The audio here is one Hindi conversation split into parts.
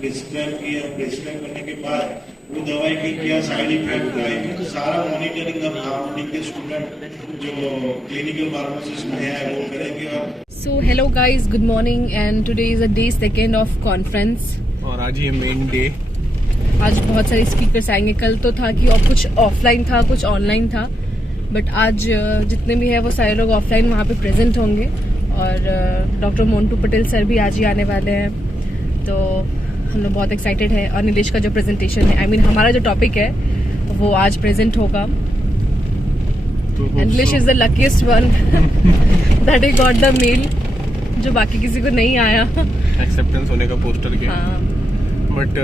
प्रिस्क्राइब किया, प्रिस्क्राइब करने के बाद वो दवाई की क्या साइड इफेक्ट आए, सारा मॉनिटरिंग अब हार्मोनिक के स्टूडेंट जो क्लिनिकल फार्मासिस्ट में है वो करेंगे। और So hello guys, good morning and today is a day second of conference। और आज ये मेन डे। आज बहुत सारे स्पीकर्स आएंगे। कल तो था कि और कुछ ऑफलाइन था कुछ ऑनलाइन था, बट आज जितने भी है वो सारे लोग ऑफलाइन वहाँ पे प्रेजेंट होंगे। और डॉक्टर मोंटू पटेल सर भी आज ही आने वाले हैं, तो हम लोग बहुत एक्साइटेड है। और नीलेश का जो प्रेजेंटेशन है, I mean हमारा जो टॉपिक है वो आज प्रेजेंट होगा। Nilesh is the luckiest one that he got the mail, जो बाकी किसी को नहीं आया एक्सेप्टेंस होने का पोस्टर के। हाँ, बट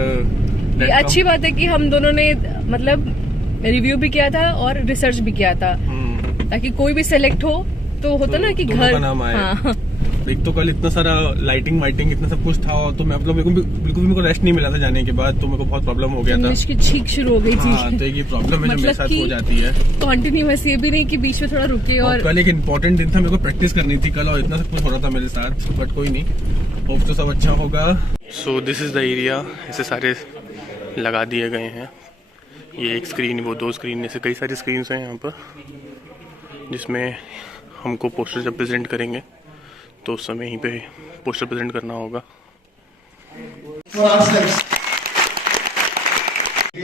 ये अच्छी बात है कि हम दोनों ने मतलब रिव्यू भी किया था और रिसर्च भी किया था, ताकि कोई भी सेलेक्ट हो तो होता ना कि घर नाम आए। हाँ। एक तो कल इतना सारा लाइटिंग वाइटिंग इतना सब कुछ था, तो मैं मतलब बिल्कुल रेस्ट नहीं मिला था जाने के बाद, तो मेरे को बहुत प्रॉब्लम हो गया था। की छींक शुरू हो गई थी। हाँ, तो ये प्रॉब्लम है जो मेरे साथ हो जाती है कॉन्टिन्यूअस, ये भी नहीं कि बीच में थोड़ा रुके। और कल एक इम्पोर्टेंट दिन था, मेरे को प्रैक्टिस करनी थी कल, और इतना सब कुछ हो रहा था मेरे साथ, बट कोई नहीं, होप तो सब अच्छा होगा। So this is the area, ऐसे सारे लगा दिए गए हैं। ये एक स्क्रीन, वो दो स्क्रीन, ऐसे कई सारी स्क्रीन हैं यहाँ पर, जिसमें हमको पोस्टर जब प्रेजेंट करेंगे तो उस समय यहीं पे पोस्टर प्रेजेंट करना होगा।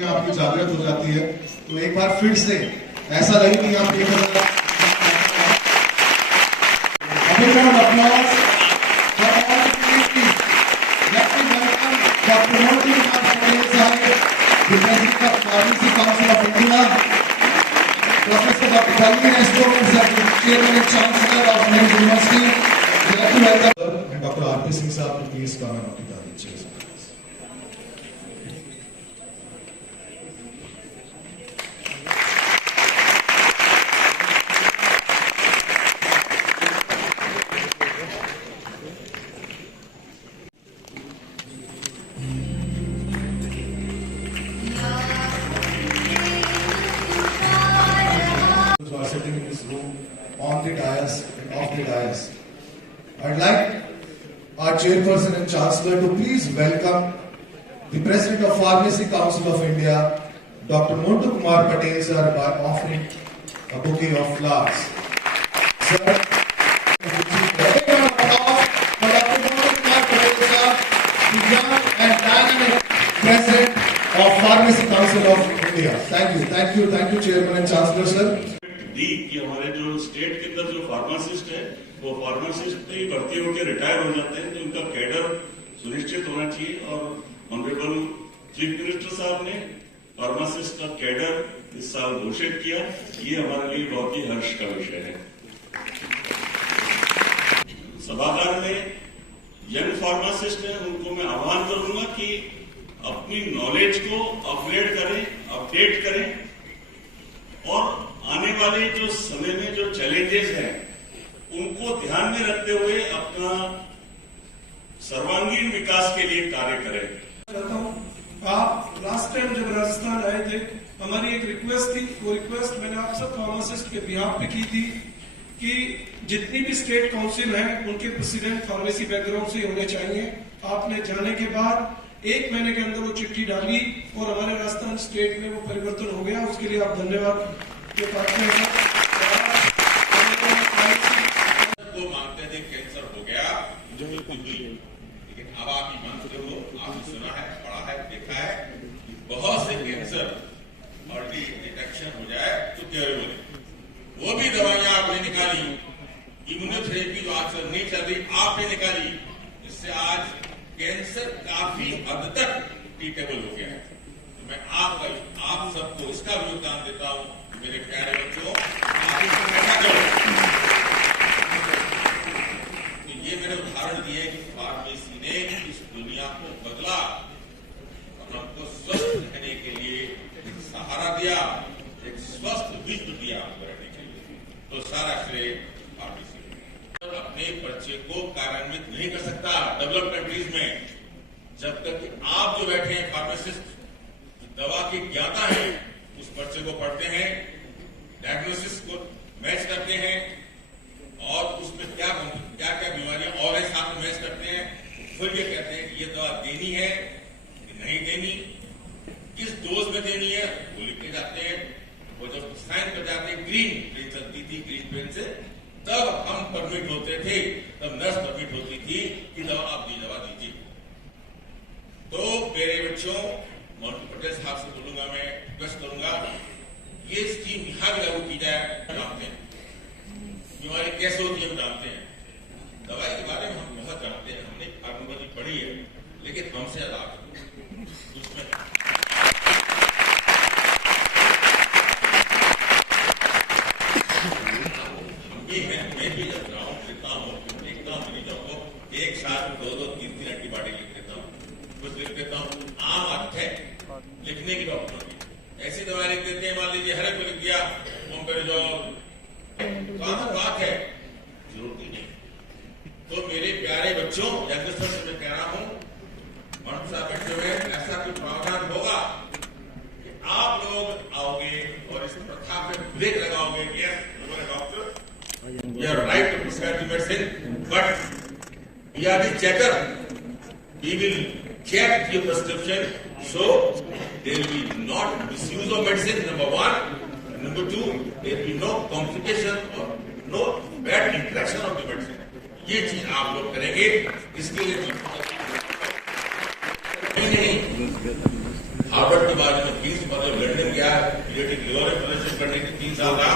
आपकी जागृत हो जाती है, तो एक बार फिर से ऐसा लगे कि आप Professor Dr. Balvin Estor, Chairman and Chancellor of Men's University, and Dr. R.P. Singh साहब ने प्लीज कमेंट की तारीफ चाहिए। Sitting in this room, on the dais and off the dais. I'd like our chairperson and chancellor to please welcome the president of Pharmacy Council of India, Dr. Montu Kumar Patel sir, by offering a bouquet of flowers. Sir, a big round of applause for Dr. Montu Kumar Patel sir, the young and dynamic president of Pharmacy Council of India. Thank you, chairman and chancellor sir. कि हमारे जो स्टेट के अंदर जो फार्मासिस्ट है वो फार्मासिस्ट ही भर्ती होकर रिटायर हो जाते हैं, तो उनका कैडर सुनिश्चित होना चाहिए। और ऑनरेबल चीफ मिनिस्टर साहब ने फार्मासिस्ट का कैडर इस साल घोषित किया, ये हमारे लिए बहुत ही हर्ष का विषय है। सभागार में यंग फार्मासिस्ट है, उनको मैं आह्वान करूंगा कि अपनी नॉलेज को अपडेट करें और आने वाले जो समय में जो चैलेंजेस हैं उनको ध्यान में रखते हुए अपना सर्वांगीण विकास के लिए कार्य करें। आप लास्ट टाइम जब राजस्थान आए थे, हमारी एक रिक्वेस्ट थी, वो रिक्वेस्ट मैंने आप सब फार्मासिस्ट के बिहाफ पे की थी कि जितनी भी स्टेट काउंसिल है उनके प्रेसिडेंट फार्मेसी बैकग्राउंड से होने चाहिए। आपने जाने के बाद 1 महीने के अंदर वो चिट्ठी डाली और हमारे राजस्थान स्टेट में वो परिवर्तन हो गया, उसके लिए आप धन्यवाद को मानते थे कैंसर हो गया, लेकिन अब आप ही मानते हो, आपने सुना है, पढ़ा है, देखा है कि बहुत से कैंसर अर्ली डिटेक्शन हो जाए तो क्योर बोले, वो भी दवाइयां आपने निकाली, इम्यूनोथेरेपी जो आज नहीं चल रही आपने निकाली, इससे आज कैंसर काफी हद तक ट्रीटेबल हो गया है। तो मैं आप सबको इसका भी योगदान देता हूं, मेरे प्यारे बच्चों, ऐसा करो। तो ये मैंने उदाहरण दिए कि फार्मेसी ने इस दुनिया को बदला और हमको स्वस्थ रहने के लिए एक सहारा दिया, एक स्वस्थ विश्व दिया रहने के लिए, तो सारा श्रेय फार्मेसी अपने बच्चे को कार्यान्वित नहीं कर सकता डेवलप्ड कंट्रीज में, जब तक कि आप जो बैठे हैं फार्मासिस्ट, दवा के ज्ञाता हैं, उस पर्चे को पढ़ते हैं, डायग्नोसिस को मैच करते हैं और उसमें क्या क्या बीमारियां और है साथ में मैच करते हैं, फिर ये कहते हैं कि ये दवा देनी है नहीं देनी, किस डोज में देनी है वो लिखने जाते हैं। वो जब साइन कर जाते हैं, ग्रीन पेन चलती थी, ग्रीन पेन से तब हम परमिट होते थे, तब नर्स परमिट होती थी कि दवा आप दवा दीजिए। तो मेरे बच्चों, मोंटू पटेल साहब से बोलूंगा, मैं रिक्वेस्ट करूंगा ये स्कीम यहां भी लागू की जाए। जानते हैं बीमारी कैसे होती है, हम जानते हैं, दवाई के बारे में हम बहुत जानते हैं, हमने फार्मेकोलॉजी पढ़ी है, लेकिन हमसे ज्यादा उसमें ये है। मैं भी जब ग्राउंड लिखता हूँ, देखता हूँ मरीजों को, एक साथ 2-2, 3-3 एंटीबायोटिक लिख देता हूँ, कुछ लिख देता हूँ। आम आदत है लिखने की डॉक्टरों की, ऐसी दवाई लिख देते हैं, मान लीजिए हर एक को लिख दिया ओम्पेराजोल, बात है, जरूरत ही नहीं। तो मेरे प्यारे बच्चों, यंगस्टर से मैं कह रहा हूँ, मंटू साहब बैठे हुए, ऐसा कुछ प्रावधान होगा कि आप लोग आओगे और इस प्रथा पे ब्रेक लगाओगे। Yes, you are a doctor, you are right to prescribe the medicine, but we are the checker. We will check your prescription, so there will be not misuse of medicine, number one. And number two, there will be no complication or no bad interaction of the medicine. ये चीज आप लोग करेंगे, इसके लिए नहीं। हार्वर्ड के बारे में 30 मतलब लंदन गया, पीडियाट्रिक लिवर फेलोशिप करने के 3 साल रहा,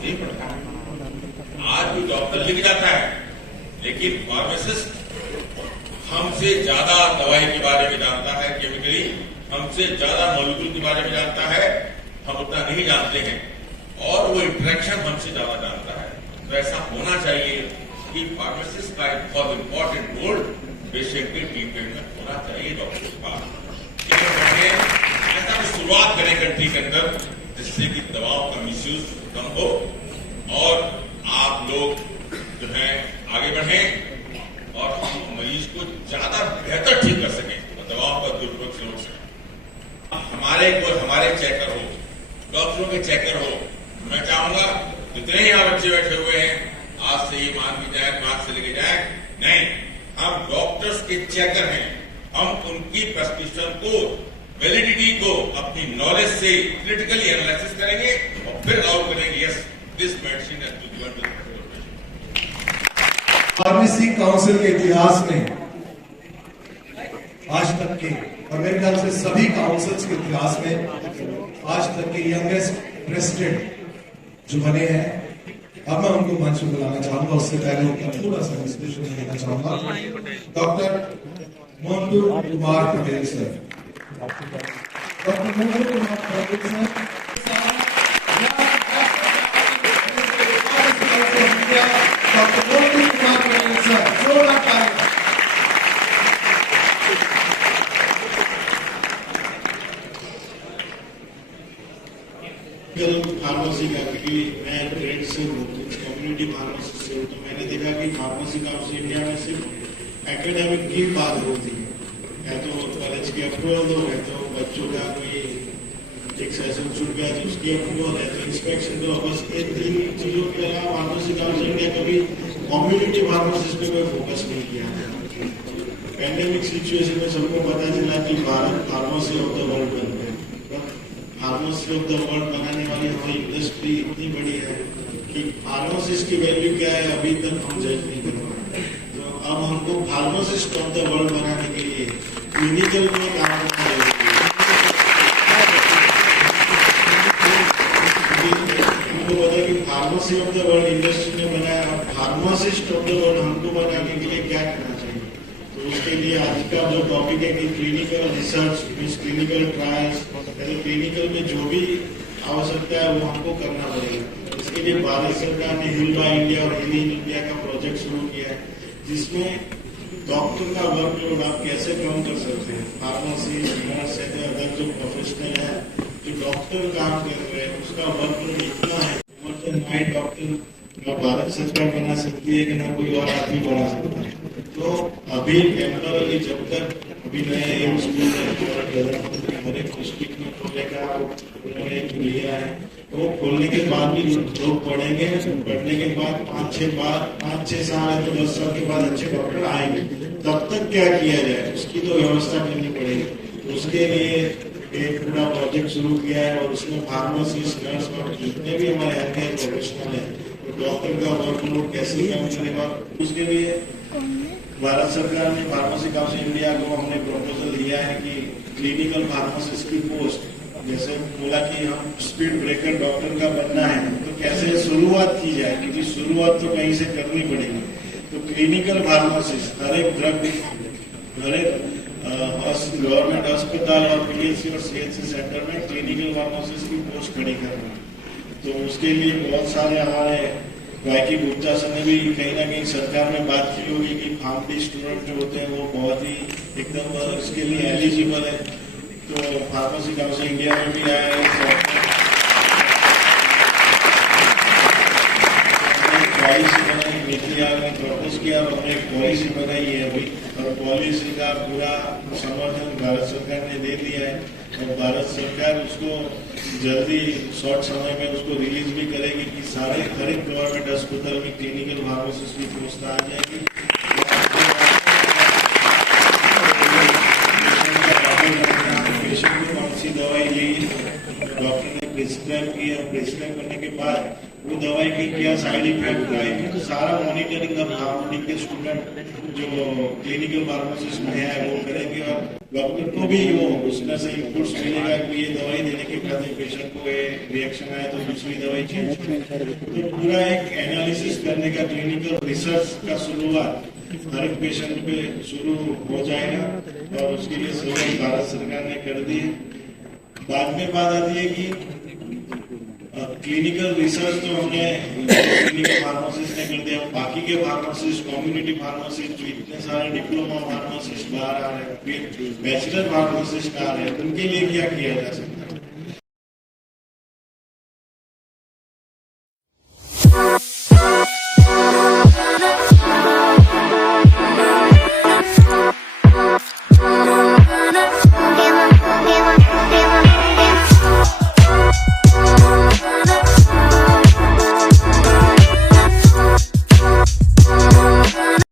सही पढ़ा। आज भी डॉक्टर लिख जाता है, लेकिन फार्मासिस्ट हमसे ज्यादा दवाई के बारे में जानता है, केमिकली हमसे ज्यादा मॉलिक्यूल के बारे में जानता है, हम उतना नहीं जानते हैं, और वो इंटरेक्शन हमसे ज्यादा जानता है। तो ऐसा होना चाहिए कि फार्मासिस्ट का एक बहुत इंपॉर्टेंट रोल पेशेंट के ट्रीटमेंट में होना चाहिए डॉक्टर के पास। ऐसा शुरुआत करें कंट्री के अंदर, जिससे कि दवाओं का मिसयूज कम हो और आप लोग जो है आगे बढ़ें और हम मरीज को ज्यादा बेहतर ठीक कर सकें और दवाओं का दुरुपयोग से रोक सकें। हमारे चेकर हो, डॉक्टरों के चेकर हो। मैं चाहूंगा जितने ही यहाँ बच्चे बैठे हुए हैं, आज से ये मान की जाए, मार्क्स से लेके जाए, नहीं, हम डॉक्टर्स के चेकर हैं। हम उनकी प्रेस्क्रिप्शन को, वैलिडिटी को अपनी नॉलेज से क्रिटिकली एनालिसिस करेंगे और फिर आउट करेंगे, yes this medicine has to given to pharmacy council के इतिहास में आज तक के, और मेरे ख्याल से सभी काउंसिल्स के इतिहास में आज तक के यंगेस्ट प्रेसिडेंट जो बने हैं, अब मैं उनको मंच में बुलाना चाहूंगा। उससे पहले उनका थोड़ा सा विश्लेषण देना चाहूंगा। Doctor Montu Kumar Patel sir, doctor Montu Kumar Patel sir, doctor Montu Kumar Patel sir, जोरदार तालियां। फार्मेसी का, क्योंकि मैं ट्रेड से हूँ, कम्युनिटी फार्मेसी से हूँ, तो मैंने देखा कि फार्मेसी काउंसिल इंडिया में सिर्फ एकेडमिक की बात होती है तो कॉलेज की अप्रूवल दो, है तो बच्चों का कोई एक सेशन छूट गया तो उसकी अप्रूवल है, तो इंस्पेक्शन दो, बस ये 3 चीजों के अलावा फार्मेसी काउंसिल इंडिया कभी कम्युनिटी फार्मेसिस्ट पे कोई फोकस नहीं किया। पैंडेमिक सिचुएशन में सबको पता चला कि Bharat pharmacy of the world बन गया। फार्मेसी ऑफ द वर्ल्ड बनाने वाली हमारी इंडस्ट्री इतनी बड़ी है कि फार्मासिस्ट की वैल्यू क्या है अभी तक हम जज नहीं कर पाए। तो अब हमको फार्मासिस्ट ऑफ द वर्ल्ड बनाने के लिए क्लिनिकल में काम करना है। हमको पता है कि pharmacy of the world industry ने बनाया, अब फार्मासिस्ट ऑफ द वर्ल्ड हमको बनाने के लिए क्या करना चाहिए। तो उसके लिए आज का जो टॉपिक है कि clinical research, clinical trials, clinical में जो भी आवश्यकता है वो हमको करना पड़ेगा। इसके लिए भारत सरकार ने हील बाय इंडिया और हील इन इंडिया का प्रोजेक्ट शुरू किया है, जिसमें डॉक्टर का वर्कलोड आप कैसे कम कर सकते हैं। फार्मेसी, नर्स है, अदर जो प्रोफेशनल है, जो डॉक्टर काम कर रहे हैं, उसका वर्कलोड इतना है, डॉक्टर भारत सरकार बना सकती है कि ना कोई और आदमी बना सकता है। तो अभी टेम्पररी जब तक अभी नए एम्स हमारे डिस्ट्रिक्ट में खोलने का उन्होंने लिया है, तो वो खोलने के बाद भी लोग पढ़ेंगे, पढ़ने के बाद 5-6 साल है तो 10 साल के बाद अच्छे डॉक्टर आएंगे। तब तक क्या किया जाए उसकी तो व्यवस्था करनी पड़ेगी। उसके उसके लिए एक पूरा प्रोजेक्ट शुरू किया है और उसमें फार्मासिस्ट, नर्स और जितने भी हमारे हेल्थ केयर प्रोफेशनल है, तो डॉक्टर का वर्कलोड कैसे कम करेगा, उसके लिए भारत सरकार ने फार्मेसी काउंसिल इंडिया को हमने प्रपोजल दिया है कि क्लिनिकल फार्मासिस्ट की पोस्ट, जैसे बोला कि हम स्पीड ब्रेकर डॉक्टर का बनना है, तो कैसे शुरुआत की जाए, क्योंकि शुरुआत तो कहीं से करनी पड़ेगी। तो क्लिनिकल फार्मासिस्ट हर एक ड्रग, हर एक गवर्नमेंट अस्पताल और पीएचसी और सीएचसी सेंटर में क्लिनिकल फार्मासिस्ट की पोस्ट खड़ी करना। तो उसके लिए बहुत सारे हमारे वाईकी गुप्ता सर ने भी कहीं ना कहीं सरकार में बात की होगी कि फार्मडी स्टूडेंट जो होते हैं वो बहुत ही एकदम इसके लिए एलिजिबल है। तो फार्मेसी काउंसिल इंडिया में भी आया है, पॉलिसी बनाई, नीति आयोग ने प्रपोज किया और हमने एक पॉलिसी बनाई है अभी, और पॉलिसी का पूरा समर्थन भारत सरकार ने दे दिया है और भारत सरकार उसको जल्दी शॉर्ट समय में उसको रिलीज भी करेगी कि सारे हर एक गवर्नमेंट अस्पताल में क्लिनिकल फार्मासिस्ट की पोस्ट आ जाएगी। पेशेंट को कौन सी दवाई ली, डॉक्टर ने प्रिस्क्राइब किया, प्रिस्क्राइब करने के बाद वो दवाई की क्या साइड इफेक्ट आएगी, तो सारा मॉनिटरिंग अब फार्मेसी के स्टूडेंट जो क्लिनिकल फार्मासिस्ट में है वो करेंगे और डॉक्टर को भी वो उसमें से इनपुट्स मिलेगा कि ये दवाई देने के बाद पेशेंट को रिएक्शन आए तो दूसरी दवाई चेंज करें। तो पूरा एक एनालिसिस करने का, क्लिनिकल रिसर्च का शुरुआत हर एक पेशेंट पे शुरू हो जाएगा और उसके लिए सहयोग भारत सरकार ने कर दी। बाद में बात आती है कि क्लिनिकल रिसर्च तो हमने क्लिनिकल फार्मासिस्ट ने कर दिया, बाकी के फार्मासिस्ट, कम्युनिटी फार्मासिस्ट जो इतने सारे डिप्लोमा फार्मासिस्ट बाहर आ रहे हैं, फिर बैचलर फार्मासिस्ट आ रहे हैं, उनके लिए क्या किया जा सकता है।